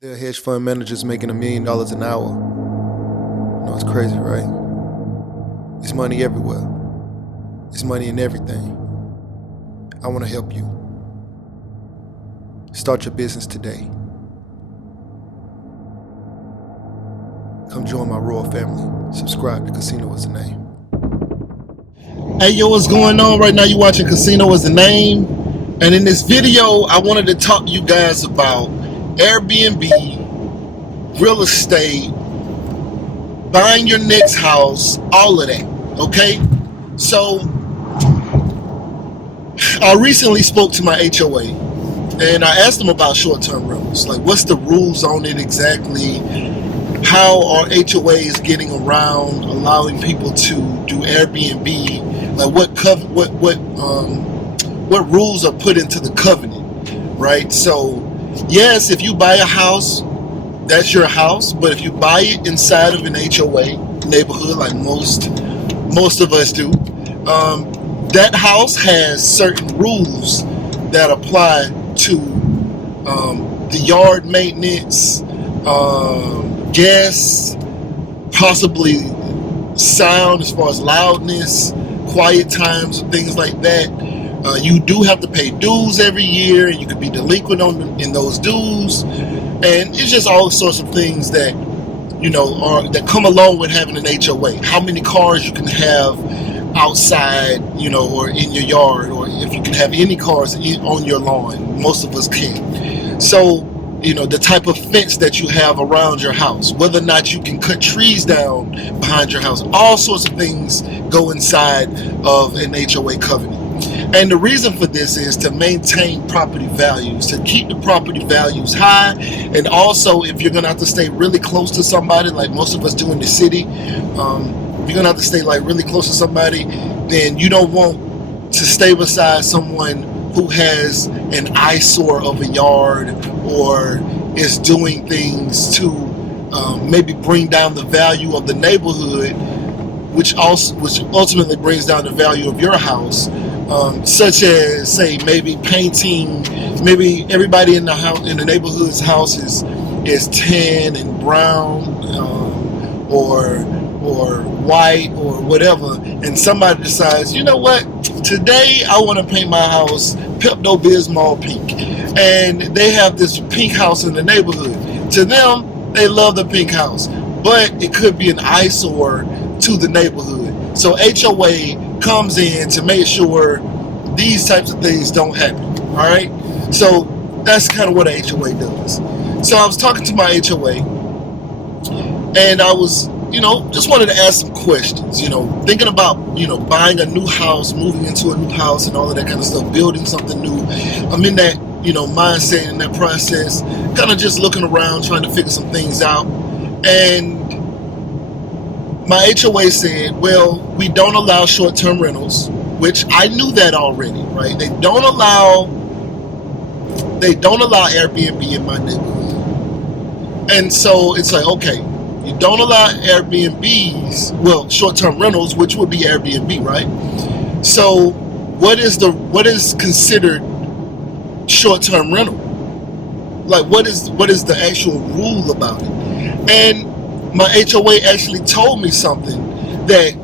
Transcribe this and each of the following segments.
There are hedge fund managers making $1 million an hour. You know, it's crazy, right? It's money everywhere. It's money in everything. I want to help you. Start your business today. Come join my royal family. Subscribe to Casino Is the Name. Hey, yo, what's going on? Right now you're watching Casino Is the Name. And in this video, I wanted to talk to you guys about Airbnb, real estate, buying your next house, all of that, okay? So, I recently spoke to my HOA, and I asked them about short-term rentals. Like, what's the rules on it exactly? How are HOAs getting around allowing people to do Airbnb? Like, what rules are put into the covenant, right? So, yes, if you buy a house, that's your house. But if you buy it inside of an HOA neighborhood, like most of us do, that house has certain rules that apply to the yard maintenance, guests, possibly sound as far as loudness, quiet times, things like that. You do have to pay dues every year, and you could be delinquent in those dues, and it's just all sorts of things that that come along with having an HOA. How many cars you can have outside, or in your yard, or if you can have any cars on your lawn. Most of us can't. So, the type of fence that you have around your house, whether or not you can cut trees down behind your house, all sorts of things go inside of an HOA covenant. And the reason for this is to maintain property values, to keep the property values high, and also if you're going to have to stay really close to somebody, like most of us do in the city, if you're going to have to stay like really close to somebody, then you don't want to stay beside someone who has an eyesore of a yard or is doing things to maybe bring down the value of the neighborhood, which ultimately brings down the value of your house. Such as, say, maybe painting. Maybe everybody in the neighborhood's house is tan and brown, or white or whatever, and somebody decides, you know what, today I want to paint my house Pepto-Bismol pink, and they have this pink house in the neighborhood. To them, they love the pink house, but it could be an eyesore to the neighborhood. So HOA comes in to make sure these types of things don't happen. All right, so that's kind of what a HOA does. So I was talking to my HOA, and I was, just wanted to ask some questions. Thinking about, buying a new house, moving into a new house, and all of that kind of stuff, building something new. I'm in that, mindset, in that process, kind of just looking around, trying to figure some things out, and my HOA said, well, we don't allow short-term rentals, which I knew that already, right? They don't allow Airbnb in my neighborhood. And so it's like, okay, you don't allow Airbnbs, well, short-term rentals, which would be Airbnb, right? So what is considered short-term rental? Like, what is the actual rule about it? And my HOA actually told me something that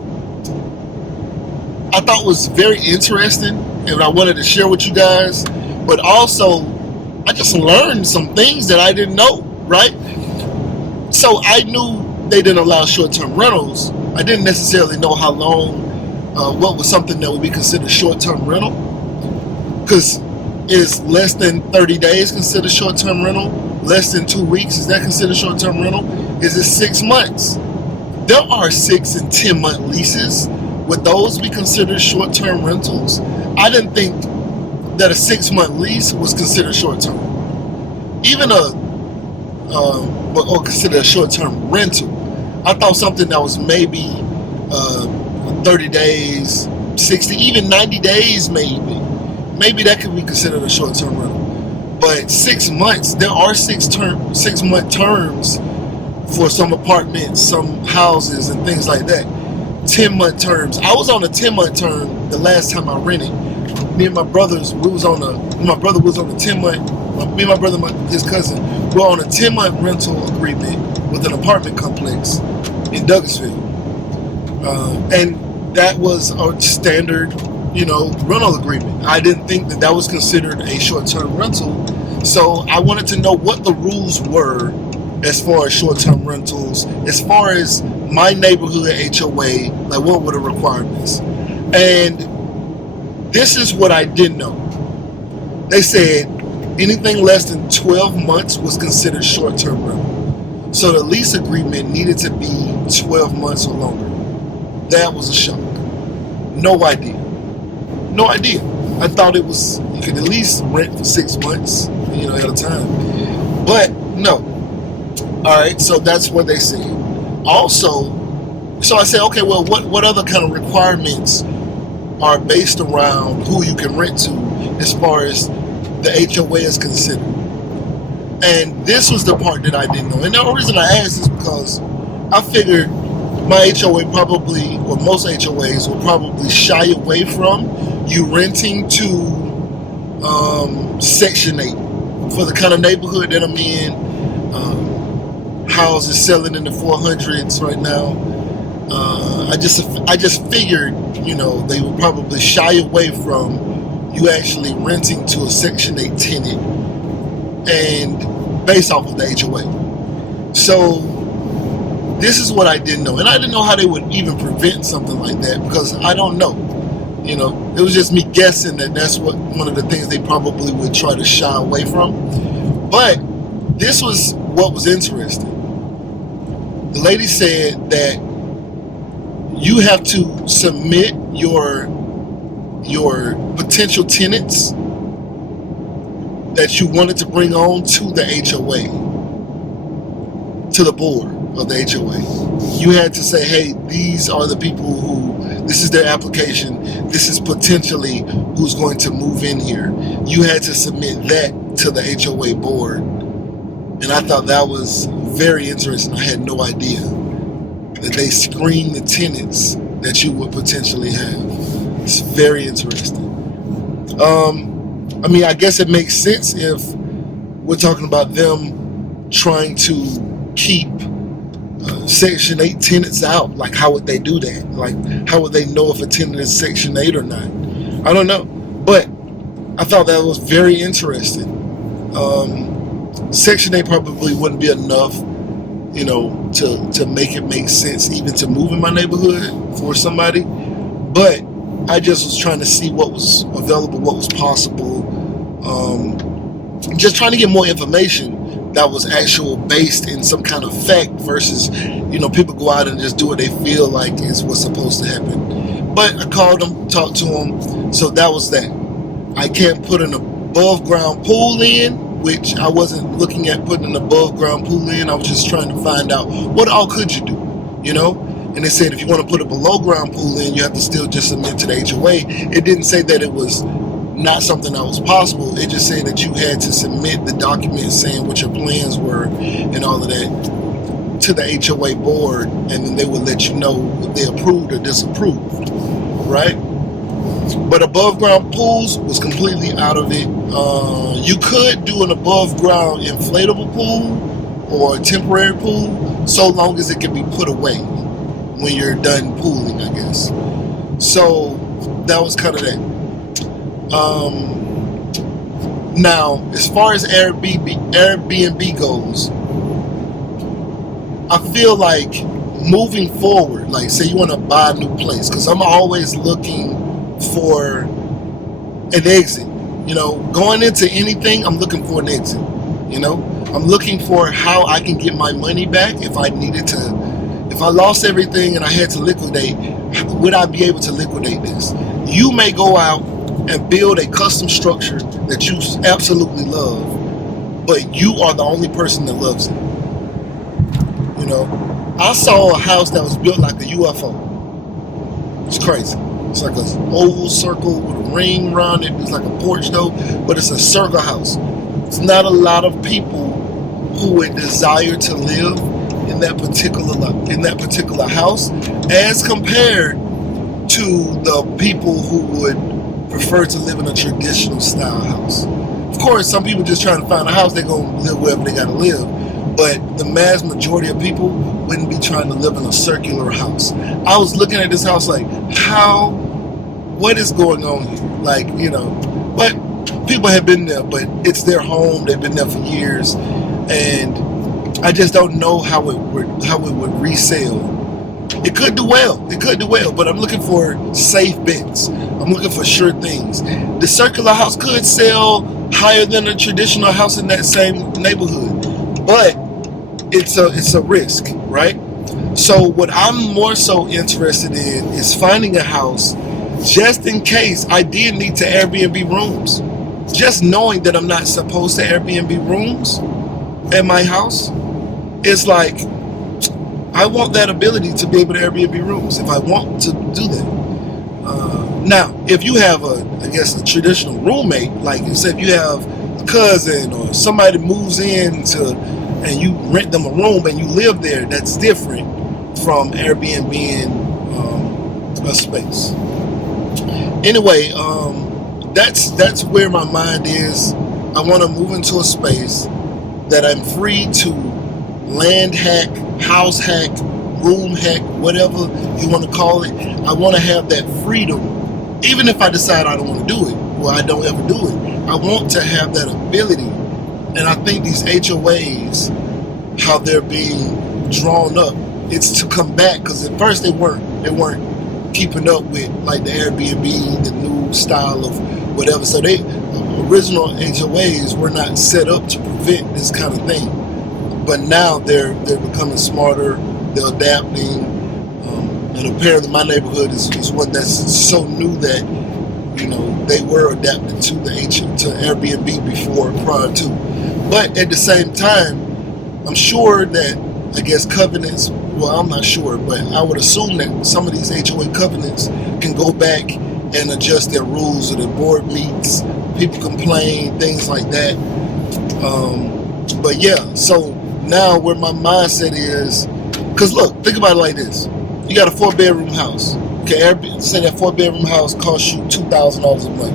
I thought was very interesting, and I wanted to share with you guys. But also, I just learned some things that I didn't know, right? So I knew they didn't allow short-term rentals. I didn't necessarily know how long, what was something that would be considered short-term rental. Because is less than 30 days considered short-term rental? Less than 2 weeks, is that considered short-term rental? Is it 6 months? There are 6 and 10 month leases. Would those be considered short-term rentals? I didn't think that a 6 month lease was considered short-term. Even or considered a short-term rental. I thought something that was maybe 30 days, 60, even 90 days maybe that could be considered a short-term rental. But 6 months, there are 6 month terms for some apartments, some houses, and things like that. 10 month terms. I was on a 10 month term the last time I rented. Me and my brother was on a 10 month me and my brother, his cousin, we're on a 10-month rental agreement with an apartment complex in Douglasville. And that was our standard, rental agreement. I didn't think that was considered a short-term rental. So I wanted to know what the rules were as far as short-term rentals, as far as my neighborhood HOA, like what were the requirements. And this is what I didn't know. They said anything less than 12 months was considered short-term rental. So the lease agreement needed to be 12 months or longer. That was a shock. No idea. I thought it was, you could at least rent for 6 months, at a time. But no. All right, so that's what they said. Also, so I said, okay, well, what other kind of requirements are based around who you can rent to as far as the HOA is considered? And this was the part that I didn't know. And the only reason I asked is because I figured my HOA probably, or most HOAs, will probably shy away from you renting to Section 8 for the kind of neighborhood that I'm in. Houses selling in the 400s right now. I just figured, they would probably shy away from you actually renting to a Section 8 tenant, and based off of the HOA. So this is what I didn't know, and I didn't know how they would even prevent something like that, because I don't know. It was just me guessing that that's one of the things they probably would try to shy away from. But this was what was interesting. The lady said that you have to submit your potential tenants that you wanted to bring on to the HOA, to the board of the HOA. You had to say, hey, these are the people this is their application, this is potentially who's going to move in here. You had to submit that to the HOA board. And I thought that was very interesting. I had no idea that they screen the tenants that you would potentially have. It's very interesting. I guess it makes sense if we're talking about them trying to keep Section 8 tenants out. Like, how would they do that? Like, how would they know if a tenant is Section 8 or not? I don't know. But I thought that was very interesting. Section 8 probably wouldn't be enough, to make it make sense even to move in my neighborhood for somebody. But I just was trying to see what was available, what was possible. Just trying to get more information that was actual based in some kind of fact versus, people go out and just do what they feel like is what's supposed to happen. But I called them, talked to them, so that was that. I can't put an above ground pool in, which I wasn't looking at putting an above ground pool in. I was just trying to find out what all could you do, And they said if you want to put a below ground pool in, you have to still just submit to the HOA. It didn't say that it was not something that was possible. It just said that you had to submit the documents saying what your plans were and all of that to the HOA board, and then they would let you know if they approved or disapproved, right? But above ground pools was completely out of it. You could do an above ground inflatable pool or a temporary pool, so long as it can be put away when you're done pooling, I guess. So that was kind of that. Now, as far as Airbnb goes, I feel like moving forward, like say you want to buy a new place, because I'm always looking for an exit. Going into anything, I'm looking for an exit. I'm looking for how I can get my money back if I needed to. If I lost everything and I had to liquidate, would I be able to liquidate this? You may go out and build a custom structure that you absolutely love, but you are the only person that loves it. I saw a house that was built like a UFO. It's crazy. It's like an oval circle with a ring around it. It's like a porch though, but it's a circle house. It's not a lot of people who would desire to live in that particular house, as compared to the people who would prefer to live in a traditional style house. Of course, some people just trying to find a house, they're going to live wherever they got to live. But the mass majority of people wouldn't be trying to live in a circular house. I was looking at this house like, what is going on here? Like, but people have been there, but it's their home. They've been there for years. And I just don't know how it would resell. It could do well, but I'm looking for safe bets. I'm looking for sure things. The circular house could sell higher than a traditional house in that same neighborhood, but it's a risk, right? So what I'm more so interested in is finding a house just in case I did need to Airbnb rooms. Just knowing that I'm not supposed to Airbnb rooms at my house, it's like, I want that ability to be able to Airbnb rooms if I want to do that. Now, if you have a traditional roommate, like say if you have a cousin or somebody moves in and you rent them a room and you live there, that's different from Airbnb a space. Anyway, that's where my mind is. I want to move into a space that I'm free to land hack, house hack, room hack, whatever you want to call it. I want to have that freedom. Even if I decide I don't want to do it, or I don't ever do it, I want to have that ability. And I think these HOAs, how they're being drawn up, it's to come back, because at first they weren't keeping up with like the Airbnb, the new style of whatever. So they original HOAs were not set up to prevent this kind of thing. But now they're becoming smarter, they're adapting, and apparently my neighborhood is one that's so new that they were adapted to Airbnb prior to. But at the same time, I'm sure that covenants. Well, I'm not sure, but I would assume that some of these HOA covenants can go back and adjust their rules, or the board meets, people complain, things like that. But yeah, so now where my mindset is, because look, think about it like this. You got a 4-bedroom house. Okay, say that 4-bedroom house costs you $2,000 a month.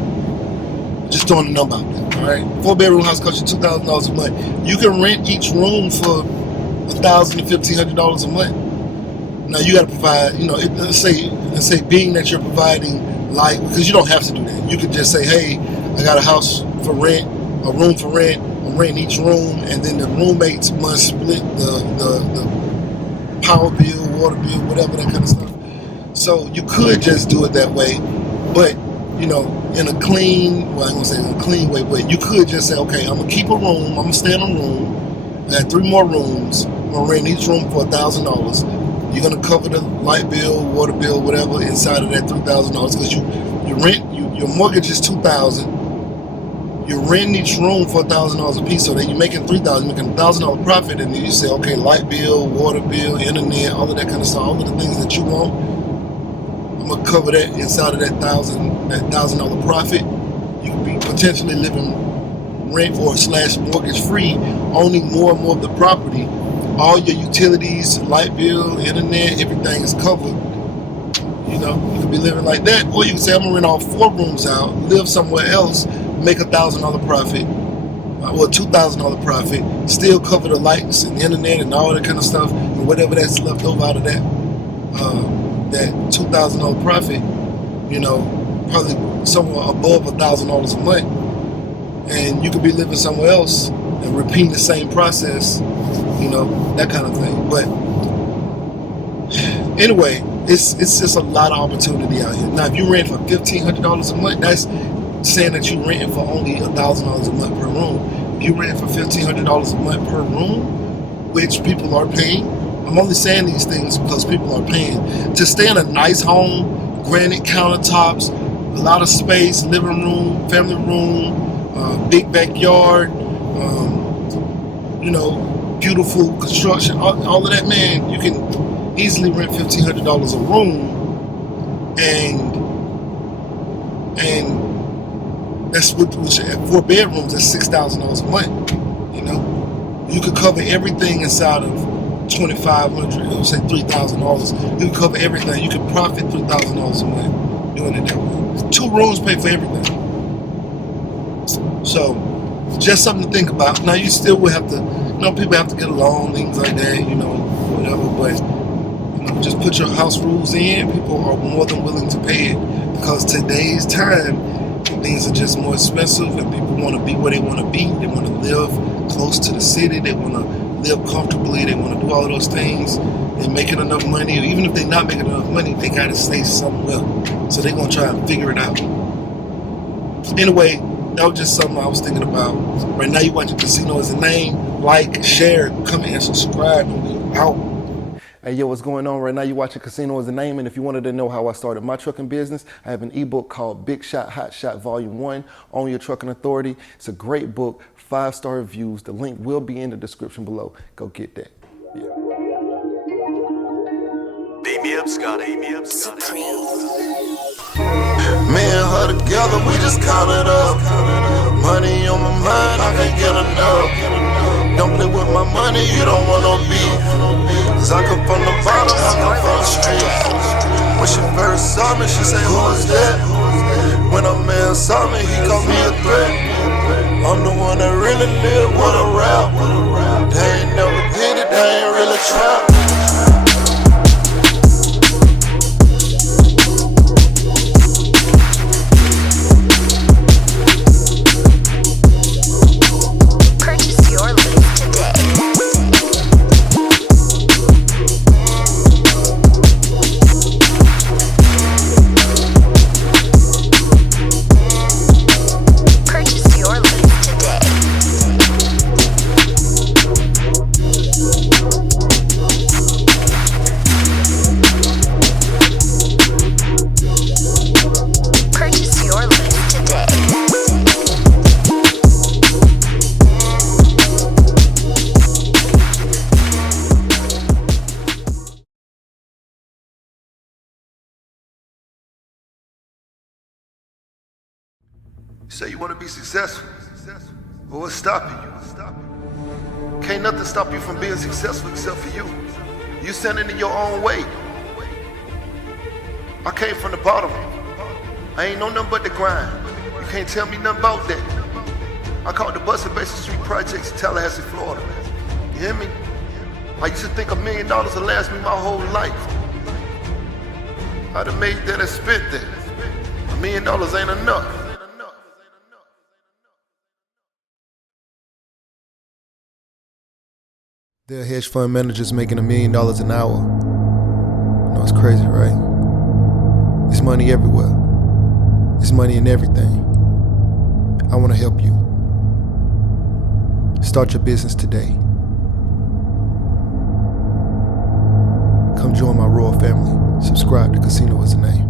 Just throwing a number out there, all right? 4-bedroom house costs you $2,000 a month. You can rent each room for $1,000 to $1,500 a month. Now you got to provide, let's say being that you're providing light, because you don't have to do that. You could just say, hey, I got a house for rent, a room for rent. I'm renting each room, and then the roommates must split the power bill, water bill, whatever, that kind of stuff. So you could just do it that way, but in a clean, well, I ain't gonna say in a clean way, but you could just say, okay, I'm gonna keep a room, I'm gonna stay in a room, I got 3 more rooms, I'm gonna rent each room for $1,000. You're gonna cover the light bill, water bill, whatever inside of that $3,000, because your mortgage is $2,000. You're renting each room for $1,000 a piece, so then you're making $3,000, making $1,000 profit, and then you say, okay, light bill, water bill, internet, all of that kind of stuff, all of the things that you want, I'm gonna cover that inside of that $1,000 profit. You could be potentially living rent or / mortgage free, owning more and more of the property. All your utilities, light bill, internet, everything is covered. You could be living like that, or you can say, I'm gonna rent all 4 rooms out, live somewhere else, make $1,000 profit, or $2,000 profit, still cover the lights and the internet and all that kind of stuff, and whatever that's left over out of that $2,000 profit, probably somewhere above $1,000 a month, and you could be living somewhere else and repeating the same process, that kind of thing. But anyway, it's just a lot of opportunity out here. Now, if you rent for $1,500 a month, that's saying that you're renting for only $1,000 a month per room. If you rent for $1,500 a month per room, which people are paying, I'm only saying these things because people are paying to stay in a nice home, granite countertops, a lot of space, living room, family room, big backyard, beautiful construction, all of that, man. You can easily rent $1,500 a room, and that's which at 4 bedrooms, that's $6,000 a month. You could cover everything inside of $2,500, say $3,000. You can cover everything. You can profit $3,000 a month doing it that way. 2 rooms pay for everything. So just something to think about. Now, you still will have to, people have to get a loan, things like that, whatever, but, just put your house rules in. People are more than willing to pay it, because today's time, things are just more expensive, and people want to be where they want to be. They want to live close to the city. They want to live comfortably. They want to do all of those things. They're making enough money, or even if they're not making enough money, they got to stay somewhere. So they're going to try and figure it out. Anyway, that was just something I was thinking about. Right now, you're watching Casino Is a Name. Like, share, comment, and subscribe, and we out. Hey, yo, what's going on? Right now, you're watching Casino Is a Name, and if you wanted to know how I started my trucking business, I have an ebook called Big Shot, Hot Shot Volume 1, Own Your Trucking Authority. It's a great book, 5-star reviews. The link will be in the description below. Go get that. Yeah. Beat me up, Scotty. Me and her together, we just count it up. Money on my mind, I can't get enough. Don't play with my money, you don't want no beef. Cause I come from the bottom, I come from the street. When she first saw me, she said, who is that? When a man saw me, he called me a threat. I'm the one that really live with a rap. They ain't never did it, they ain't really trap. You say you want to be successful. Well, what's stopping you? Can't nothing stop you from being successful except for you. You standing in your own way. I came from the bottom. I ain't know nothing but the grind. You can't tell me nothing about that. I caught the bus at Basin Street Projects in Tallahassee, Florida. You hear me? I used to think $1 million would last me my whole life. I'd have made that and spent that. $1 million ain't enough. There are hedge fund managers making $1 million an hour. You know, it's crazy, right? It's money everywhere. It's money in everything. I want to help you. Start your business today. Come join my royal family. Subscribe to Casino Is a Name.